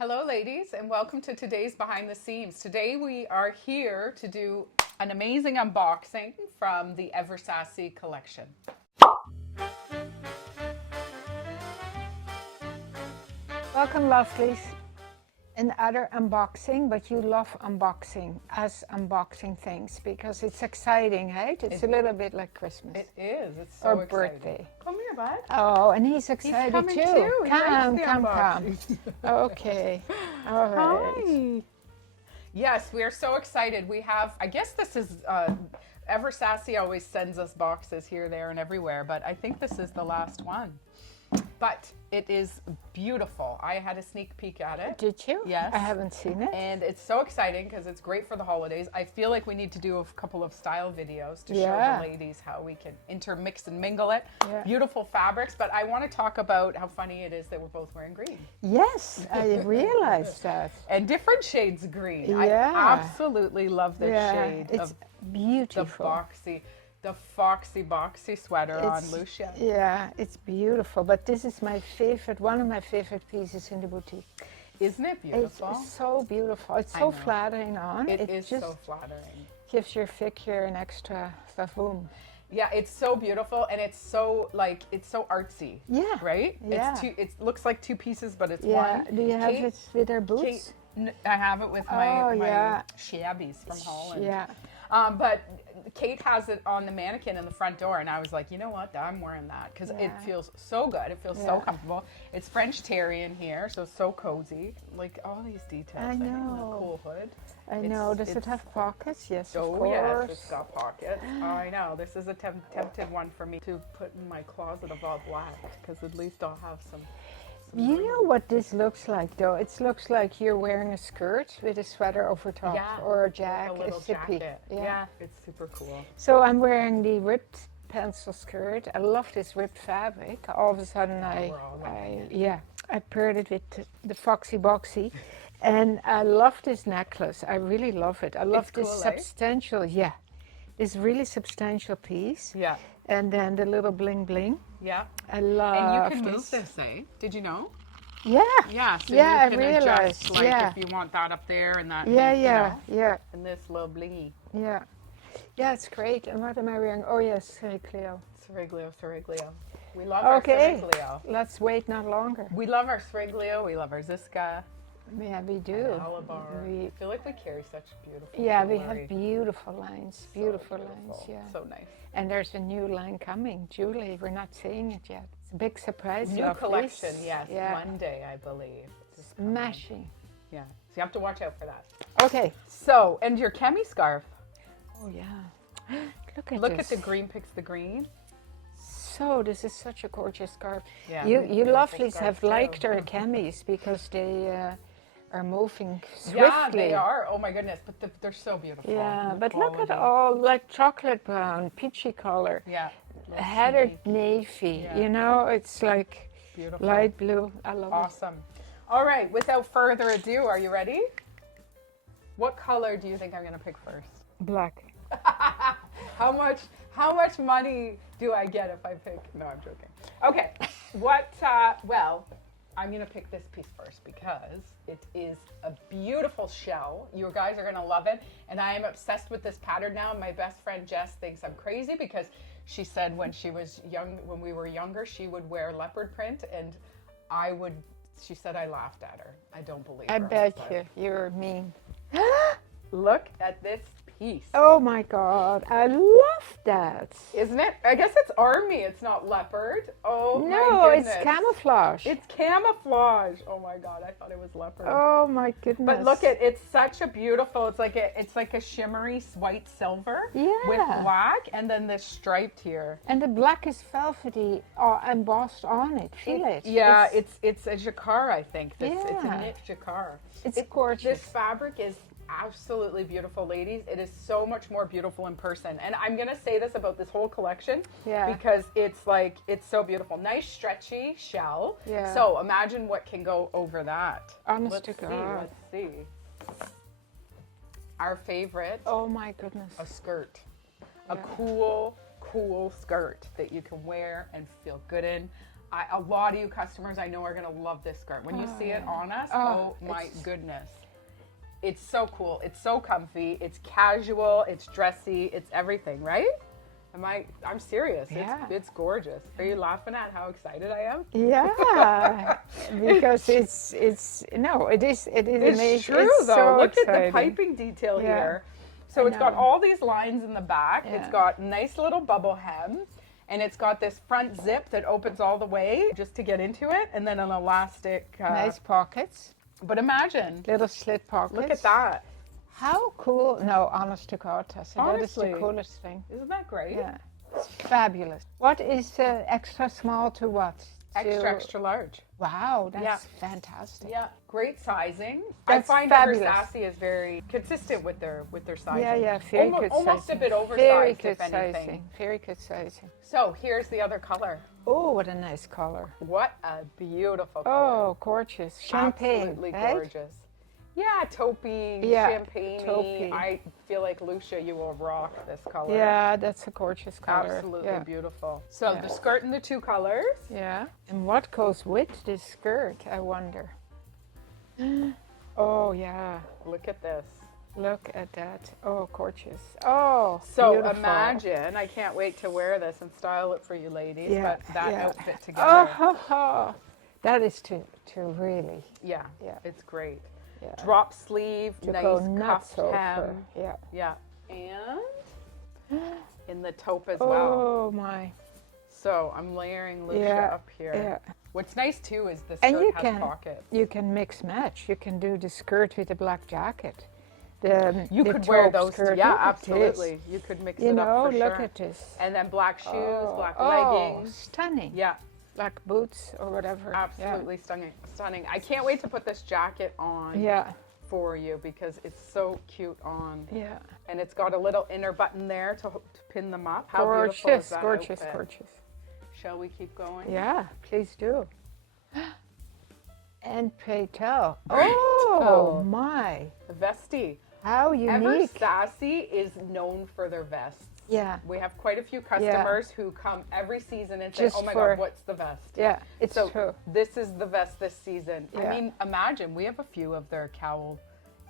Hello, ladies, and welcome to today's Behind the Scenes. Today we are here to do an amazing unboxing from the Ever Sassy collection. Welcome, lovelies. Another unboxing, but you love unboxing, us unboxing things because it's exciting, right? It's a little bit like Christmas. It is. It's so or exciting. birthday. Come here, bud. Oh, and he's excited coming too. too. He likes Come, the come, unboxing. come. Okay. All right. Hi. Yes, we are so excited. We have, I guess this is, Ever Sassy always sends us boxes here, there, and everywhere, but I think this is the last one. But it is beautiful. I had a sneak peek at it. Did you? Yes. I haven't seen it. And it's so exciting because it's great for the holidays. I feel like we need to do a couple of style videos to show Yeah. the ladies how we can intermix and mingle it. Yeah. Beautiful fabrics, but I want to talk about how funny it is that we're both wearing green. Yes, I realized that. And different shades of green. Yeah. I absolutely love this Yeah, shade it's of the beautiful. foxy boxy sweater on Lucia. Yeah, it's beautiful. But this is my favorite, one of my favorite pieces in the boutique. Isn't it beautiful? It's so beautiful. It's I so know. flattering on. It is just so flattering. gives your figure an extra vavoom. Yeah, it's so beautiful and it's so artsy. Yeah. Right? Yeah. It looks like two pieces, but it's Yeah. one. Do you have Kate- it with her boots? I have it with my Oh, yeah. shabbies from Holland. Yeah. But Kate has it on the mannequin in the front door, and I was like, you know what? I'm wearing that because it Yeah. feels so good. It feels so Yeah. comfortable. It's French terry in here, so it's so cozy. Like all these details. I in it. know. The cool hood. I know. Does it have pockets? Yes, of Oh course. yes, it's got pockets. I know. This is a tempted one for me to put in my closet of all black because at least I'll have some. You know what this looks like, though? It looks like you're wearing a skirt with a sweater over top, or a like jacket, a little zippy. jacket. Yeah, it's super cool. So I'm wearing the ripped pencil skirt. I love this ripped fabric. All of a sudden, We're all loving I paired it with the Foxy Boxy, and I love this necklace. I really love it. I love It's this cool, eh? substantial, this really substantial piece. Yeah, And then the little bling bling. yeah. I love And you can this. move this, eh? Did you know? Yeah. Yeah, so Yeah, you can I adjust, realized. like, Yeah. if you want that up there and that. Yeah, you yeah, know, yeah, and this little blingy. yeah. Yeah, it's great. And what am I wearing? Oh, yes, Cleo. Sriglio. We love Okay. our Sriglio. Let's wait not longer. We love our Sriglio. We love our Ziska. Yeah, we do. Alabar. We- I feel like we carry such beautiful. Yeah, we jewelry. have beautiful lines. So Beautiful lines, yeah. So nice. And there's a new line coming, Julie. We're not saying it yet. It's a big surprise. New lovelies. collection, yes. Yeah. Monday, I believe. It's coming. Smashing. Yeah. So you have to watch out for that. Okay. So, and your Kemi scarf. Oh, yeah. Look at Look this. at the green picks the green. So this is such a gorgeous scarf. Yeah, you beautiful lovelies scarf have too. liked our chemis because they are moving swiftly. Yeah, they are. Oh my goodness, but they're so beautiful. Yeah, The but look at quality. all like chocolate brown, peachy color, Yeah. heather navy. Yeah. You know, it's like Beautiful. light blue. I love Awesome. All right, without further ado, are you ready? What color do you think I'm going to pick first? it. Black. How much money do I get if I pick? No, I'm joking. Okay. Well, I'm going to pick this piece first because it is a beautiful shell. You guys are going to love it. And I am obsessed with this pattern now. My best friend Jess thinks I'm crazy because she said when she was young, when we were younger, she would wear leopard print and she said I laughed at her. I don't believe her. I bet but you're mean. Look at this piece. Oh my God, I love that. Isn't it? I guess it's army. It's not leopard. Oh No, my it's goodness. camouflage. It's camouflage. Oh my god, I thought it was leopard. Oh my goodness. But look at it's such a beautiful. It's like a shimmery white silver with Yeah. black, and then this striped here. And the black is velvety embossed on it. Feel it. Yeah, it's a jacquard. I think it's a Yeah. knit jacquard. It's gorgeous. This fabric is absolutely beautiful, ladies. It is so much more beautiful in person. And I'm gonna say this about this whole collection Yeah. because it's so beautiful. Nice stretchy shell. Yeah. So imagine what can go over that. Honest Let's to see, God. let's see. Our favorite, Oh my goodness. a skirt. A Yeah. cool skirt that you can wear and feel good in. A lot of you customers I know are gonna love this skirt. When you see it on us, Oh, oh my it's- goodness. It's so cool. It's so comfy. It's casual. It's dressy. It's everything, right? I'm serious. Yeah. It's gorgeous. Are you laughing at how excited I am? Yeah, because it is It's amazing. true It's though. so Look at the exciting. piping detail Yeah. here. So I it's got know. all these lines in the back. It's Yeah. got nice little bubble hem. And it's got this front zip that opens all the way just to get into it. And then an elastic. Nice pockets, But imagine. little slit pockets. Look at that. How cool! No, honest to God, Tessa, that is Honestly. the coolest thing. Isn't that great? Yeah, it's fabulous. What is extra small to what? Extra large. Wow, that's Yeah. fantastic. Yeah, great sizing. That's I find fabulous. that Versace is very consistent with their sizing. Yeah, very almost, good almost sizing. a bit oversized, Very good if anything. sizing. Very good sizing. So here's the other color. Oh, what a nice color. What a beautiful color. Oh, gorgeous. Champagne, Absolutely right? gorgeous. Yeah, taupey, Yeah, champagne. taupey. I feel like Lucia, you will rock this color. Yeah, that's a gorgeous color. Absolutely Yeah. beautiful. So Yeah. the skirt in the two colors. Yeah. And what goes with this skirt, I wonder? Oh, yeah. Look at this. Look at that. Oh, gorgeous. Oh, So beautiful. imagine, I can't wait to wear this and style it for you ladies, Yeah, but that yeah. outfit together. Oh, that is to really, Yeah, Yeah. it's great. yeah. Drop sleeve, To nice go nuts cuffed over. hem. Yeah. Yeah, and in the taupe as well. Oh, my. So I'm layering Lucia Yeah, up here. Yeah. What's nice too is the And skirt you has can- pockets. You can mix match. You can do the skirt with the black jacket. The, You the could wear taupe those. skirt. Yeah, Look at this. absolutely. You could mix You it know, up for look sure. at this. And then black shoes, black Oh, leggings. stunning. Yeah, Black boots or whatever. absolutely stunning. I can't wait to put this jacket on Yeah. for you because it's so cute on. Yeah. And it's got a little inner button there to pin them up. How beautiful is Gorgeous, that gorgeous, outfit? gorgeous. Shall we keep going? Yeah, please do. And pray tell. Pray Oh tell. my. The vestie. How unique. Eversassy is known for their vests. Yeah. We have quite a few customers who come every season and say, Just "Oh my for- God, what's the vest?" Yeah, it's so true. this is the vest this season. I Yeah. mean, imagine we have a few of their cowl,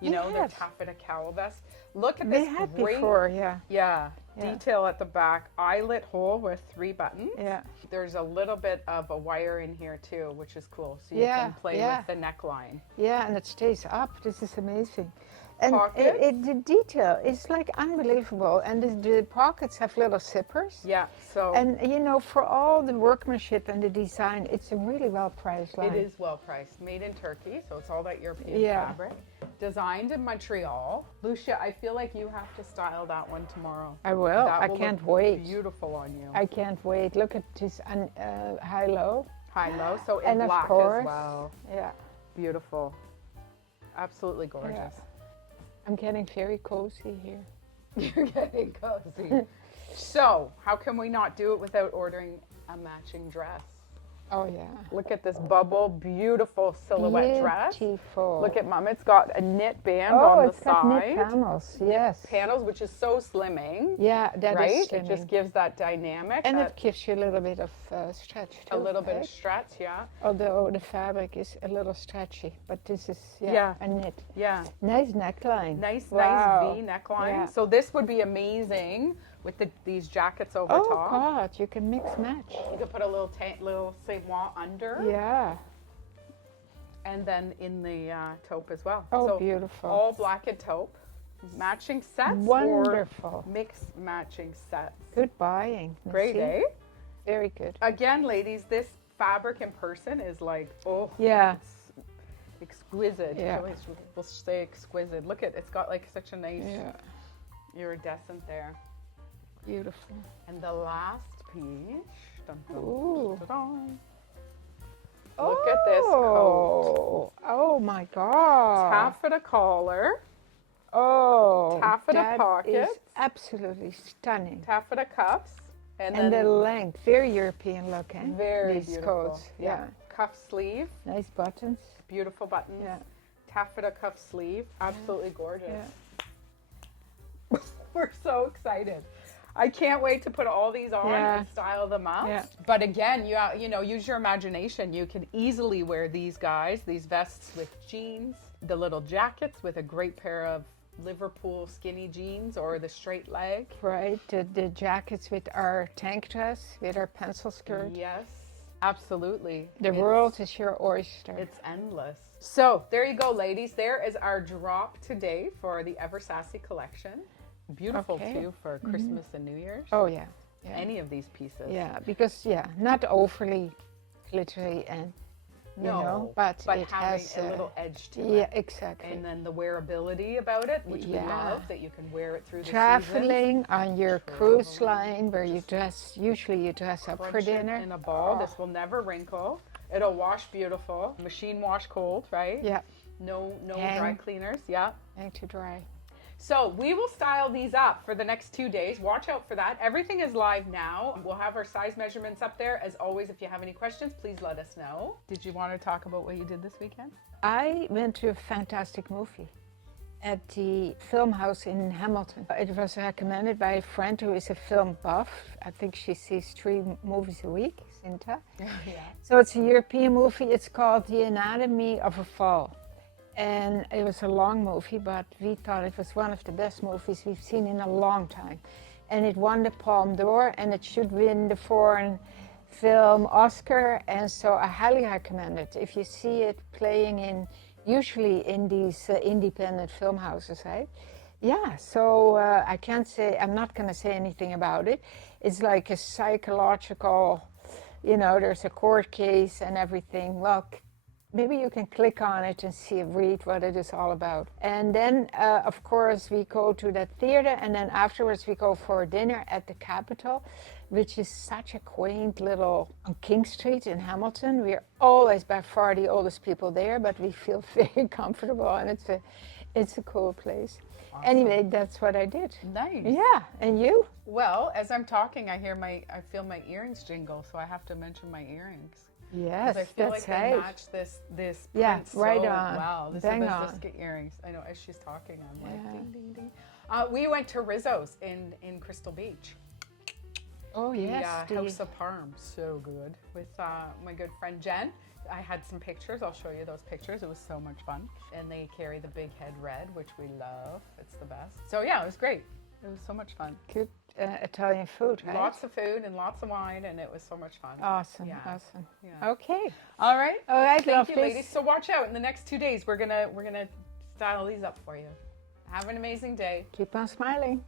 We their have. taffeta cowl vests. Look at They this had great, before, yeah. yeah, Yeah. detail at the back, eyelet hole with 3 buttons. Yeah. There's a little bit of a wire in here too, which is cool. So you Yeah, can play yeah. with the neckline. Yeah, and it stays up. This is amazing. And Pockets? the detail is like unbelievable. And the pockets have little zippers. Yeah, so And you know, for all the workmanship and the design, it's a really well priced line. it is well priced. Made in Turkey, so it's all that European Yeah. fabric. Designed in Montreal. Lucia, I feel like you have to style that one tomorrow. I will. That I will can't look wait. Beautiful on you. I can't wait. Look at this high low. High low, so in And of black course- as well. Yeah. Beautiful. Absolutely gorgeous. I'm getting very cozy here. You're getting cozy. So, how can we not do it without ordering a matching dress? Oh yeah. Look at this bubble, beautiful silhouette dress. Beautiful. Look at Mom, it's got a knit band oh, on the it's got knit side. panels. Yes. Panels, which is so slimming, Yeah, that is right? It slimming. just gives that dynamic, and that, it gives you a little bit of stretch too. a little bit right? of stretch, yeah. Although the fabric is a little stretchy, but this is Yeah. a knit. Yeah. Nice neckline. Nice Wow. V neckline. Yeah. So this would be amazing with these jackets over Oh top. God, you can mix match. You could put a little little Samoa under, Yeah. and then in the taupe as well. Oh, so beautiful. all black and taupe, matching sets Wonderful. or mixed matching sets. Good buying. Great, See? eh? Very good. Again, ladies, this fabric in person is like, oh, Yeah. it's exquisite. Yeah. We'll say exquisite. Look at it's got like such a nice Yeah. iridescent there. Beautiful. And the last piece. Dun, dun, Ooh. dun, dun. Look at this coat. Oh my God. Taffeta collar, Oh. taffeta that pockets. is absolutely stunning. taffeta cuffs, and And then the length, very European looking. very These beautiful. coats. Yeah. Cuff sleeve, Nice buttons. beautiful buttons. Yeah. Taffeta cuff sleeve, absolutely gorgeous. Yeah. We're so excited. I can't wait to put all these on Yeah. and style them up. Yeah. But again, you know, use your imagination. You can easily wear these guys, these vests with jeans, the little jackets with a great pair of Liverpool skinny jeans or the straight leg. Right, the jackets with our tank dress, with our pencil skirt. Yes, absolutely. The world is your oyster. It's endless. So there you go, ladies. There is our drop today for the Ever Sassy collection. Beautiful Okay. too for Christmas and New Year's. Oh yeah, yeah, Any of these pieces. yeah. Because not overly glittery and but it having has a little edge to yeah, it. exactly. And then the wearability about it, which we Yeah. love, that you can wear it through the season. Traveling on your cruise line where you usually you dress up for Crunch it dinner. in a ball. Oh, This will never wrinkle. It'll wash beautiful. Machine wash cold, right? yeah, No Hang. dry cleaners. Yeah. hang to dry. So we will style these up for the next 2 days. Watch out for that. Everything is live now. We'll have our size measurements up there. As always, if you have any questions, please let us know. Did you want to talk about what you did this weekend? I went to a fantastic movie at the film house in Hamilton. It was recommended by a friend who is a film buff. I think she sees 3 movies a week, Cinta. Yeah. So it's a European movie. It's called The Anatomy of a Fall. And it was a long movie, but we thought it was one of the best movies we've seen in a long time. And it won the Palme d'Or, and it should win the Foreign Film Oscar. And so I highly recommend it. If you see it playing usually in these independent film houses, right? Yeah, so I can't say, I'm not going to say anything about it. It's like a psychological, there's a court case and everything. Well, maybe you can click on it and read what it is all about. And then, of course, we go to the theater, and then afterwards we go for dinner at the Capitol, which is such a quaint little on King Street in Hamilton. We're always by far the oldest people there, but we feel very comfortable, and it's a cool place. Awesome. Anyway, that's what I did. Nice. Yeah, and you? Well, as I'm talking, I feel my earrings jingle, so I have to mention my earrings. Yes, I feel that's like they right. match this Yeah, print right so on. well. This Bang is the on. Ziska earrings. I know, as she's talking, I'm like, Yeah. ding, ding, ding. We went to Rizzo's in Crystal Beach. Oh, yes. The House of Parm, so good. With my good friend Jen. I had some pictures. I'll show you those pictures. It was so much fun. And they carry the big head red, which we love. It's the best. So yeah, it was great. It was so much fun. Good Italian food, right? Lots of food and lots of wine, and it was so much fun. Awesome, Yeah. awesome. Yeah. Okay. All right. All right, Thank you, lovelies. ladies. So watch out. In the next 2 days, we're gonna style these up for you. Have an amazing day. Keep on smiling.